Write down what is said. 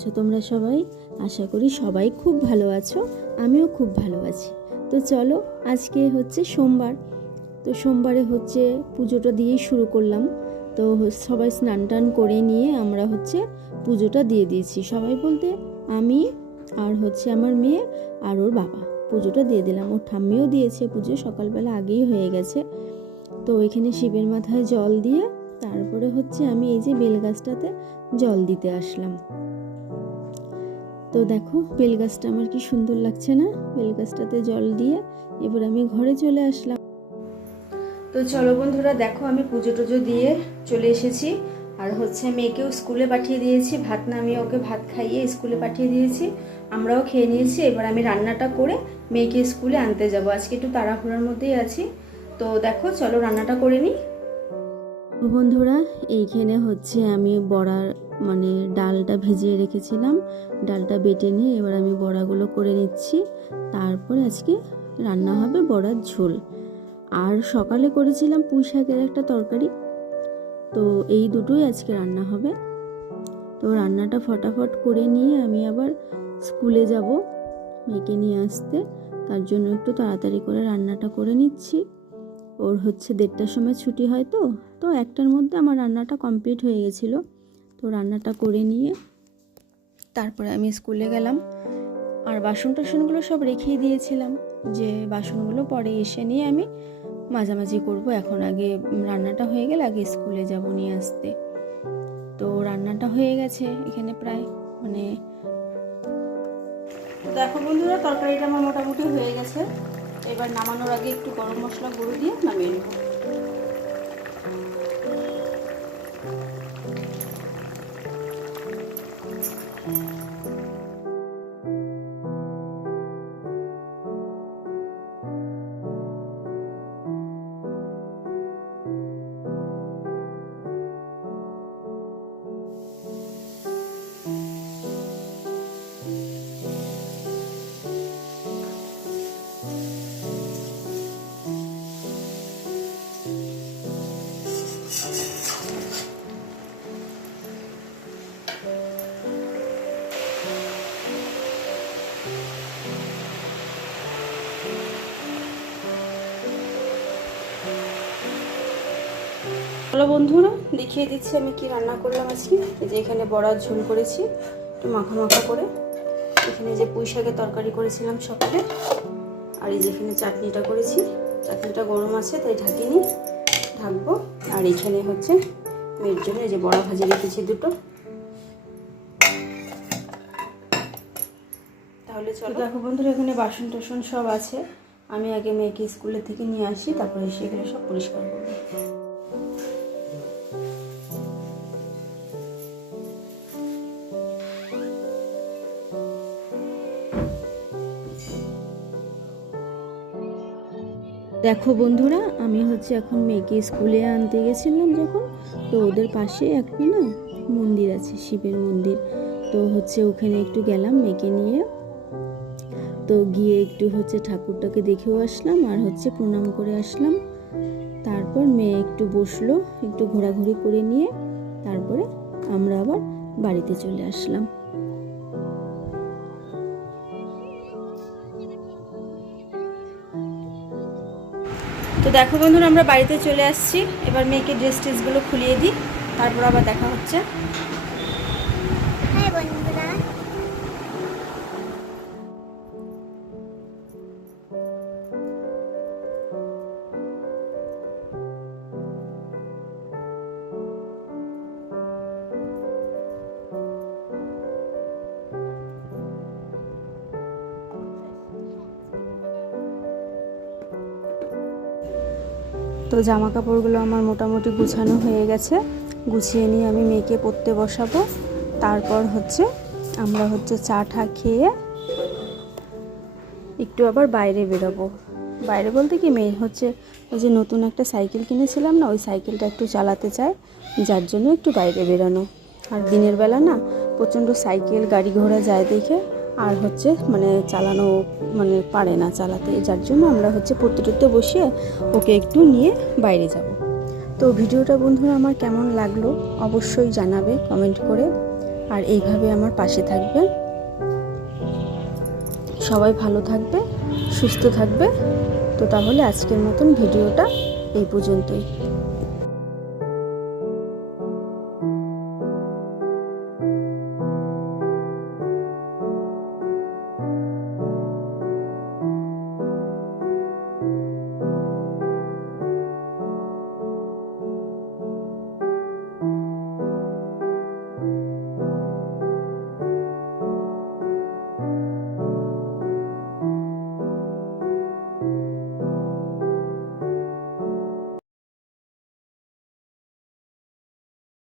আছো তোমরা সবাই? আশা করি সবাই খুব ভালো আছো, আমিও খুব ভালো আছি। তো চলো, আজকে হচ্ছে সোমবার, তো সোমবারে হচ্ছে পুজোটা দিয়েই শুরু করলাম। তো সবাই স্নান টান করে নিয়ে আমরা হচ্ছে পুজোটা দিয়ে দিয়েছি। সবাই বলতে আমি আর হচ্ছে আমার মেয়ে আর ওর বাবা পুজোটা দিয়ে দিলাম। ওর ঠাম্মিও দিয়েছে পুজো, সকালবেলা আগেই হয়ে গেছে। তো এখানে শিবের মাথায় জল দিয়ে তারপরে হচ্ছে আমি এই যে বেল গাছটাতে জল দিতে আসলাম। তো দেখো বেল গাছটা আমার কি সুন্দর লাগছে না? বেল গাছটাতে জল দিয়ে এবার আমি ঘরে চলে আসলাম। তো চলো বন্ধুরা, দেখো আমি পুজো টুজো দিয়ে চলে এসেছি। আর হচ্ছে মেয়েকেও স্কুলে পাঠিয়ে দিয়েছি, ভাত নামিয়ে ওকে ভাত খাইয়ে স্কুলে পাঠিয়ে দিয়েছি, আমরাও খেয়ে নিয়েছি। এবার আমি রান্নাটা করে মেয়েকে স্কুলে আনতে যাব। আজকে একটু তাড়াহুড়োর মধ্যেই আছি। তো দেখো চলো রান্নাটা করে নিই। বন্ধুরা, এইখানে হচ্ছে আমি বড়ার ডালটা ভিজিয়ে রেখেছিলাম, ডালটা বেটে নিয়ে এবার আমি বড়াগুলো করে নিচ্ছি। তারপরে আজকে রান্না হবে বড়ার ঝোল। আর সকালে করেছিলাম পুঁই শাকের একটা তরকারি, তো এই দুটোই আজকে রান্না হবে। তো রান্নাটা ফটাফট করে নিয়ে আমি আবার স্কুলে যাব মেয়েকে নিয়ে আসতে, তার জন্য একটু তাড়াতাড়ি করে রান্নাটা করে নিচ্ছি। ওর হচ্ছে 1:30টার সময় ছুটি হয়, তো 1টার মধ্যে আমার রান্নাটা কমপ্লিট হয়ে গেছিলো। তো রান্নাটা করে নিয়ে তারপরে আমি স্কুলে গেলাম। আর বাসন টাসনগুলো সব রেখেই দিয়েছিলাম, যে বাসনগুলো পরে এসে নিয়ে আমি মাঝামাঝি করব। এখন আগে রান্নাটা হয়ে গেলে আগে স্কুলে যাব নিয়ে আসতে। তো রান্নাটা হয়ে গেছে এখানে প্রায় দেখো বন্ধুরা, তরকারিটা আমার মোটামুটি হয়ে গেছে। এবার নামানোর আগে একটু গরম মশলা গুঁড়ো দিয়ে নামিয়ে নেব। চলো বন্ধুরা, দেখিয়ে দিচ্ছি আমি কি রান্না করলাম আজকে। এই যে এখানে বড়ার ঝোল করেছি একটু মাখা মাখা করে, এখানে যে পুঁই শাকের তরকারি করেছিলাম সকালে, আর এই যেখানে চাটনিটা করেছি। চাটনিটা গরম আছে তাই ঢাকিনি, ঢাকবো। আর এখানে হচ্ছে মেয়ের জন্য এই যে বড়া ভাজি রেখেছি দুটো। তাহলে চলো দেখো বন্ধুরা, এখানে বাসন টাসন সব আছে। আমি আগে মেয়েকে স্কুলের থেকে নিয়ে আসি, তারপরে সেগুলো সব পরিষ্কার করবো। দেখো বন্ধুরা, আমি হচ্ছে এখন মেয়েকে স্কুলে আনতে গেছিলাম যখন, তো ওদের পাশে একটা মন্দির আছে, শিবের মন্দির। তো হচ্ছে ওখানে একটু গেলাম মেয়েকে নিয়ে। তো গিয়ে একটু হচ্ছে ঠাকুরটাকে দেখেও আসলাম আর হচ্ছে প্রণাম করে আসলাম। তারপর মেয়ে একটু বসলো, একটু ঘোরাঘুরি করে নিয়ে তারপরে আমরা আবার বাড়িতে চলে আসলাম। তো দেখো বন্ধুরা, আমরা বাড়িতে চলে আসছি। এবার মেয়েকে ড্রেস ট্রেসগুলো খুলিয়ে দিই, তারপর আবার দেখা হচ্ছে। তো জামা কাপড়গুলো আমার মোটামুটি গুছানো হয়ে গেছে, গুছিয়ে নিয়ে আমি মেয়েকে পড়তে বসাবো। তারপর হচ্ছে আমরা হচ্ছে চা ঠা খেয়ে একটু আবার বাইরে বেরোবো। বাইরে বলতে কি, মেয়ে হচ্ছে ওই যে নতুন একটা সাইকেল কিনেছিলাম না, ওই সাইকেলটা একটু চালাতে চায়, যার জন্য একটু বাইরে বেরোনো। আর দিনের বেলা না প্রচণ্ড সাইকেল গাড়ি ঘোড়া যায় দেখে আর হচ্ছে চালানো পারে না চালাতে, যার জন্য আমরা হচ্ছে পড়তে বসিয়ে ওকে একটু নিয়ে বাইরে যাব। তো ভিডিওটা বন্ধুরা আমার কেমন লাগলো অবশ্যই জানাবে কমেন্ট করে। আর এইভাবে আমার পাশে থাকবে। সবাই ভালো থাকবে, সুস্থ থাকবে। তো তাহলে আজকের মতন ভিডিওটা এই পর্যন্তই।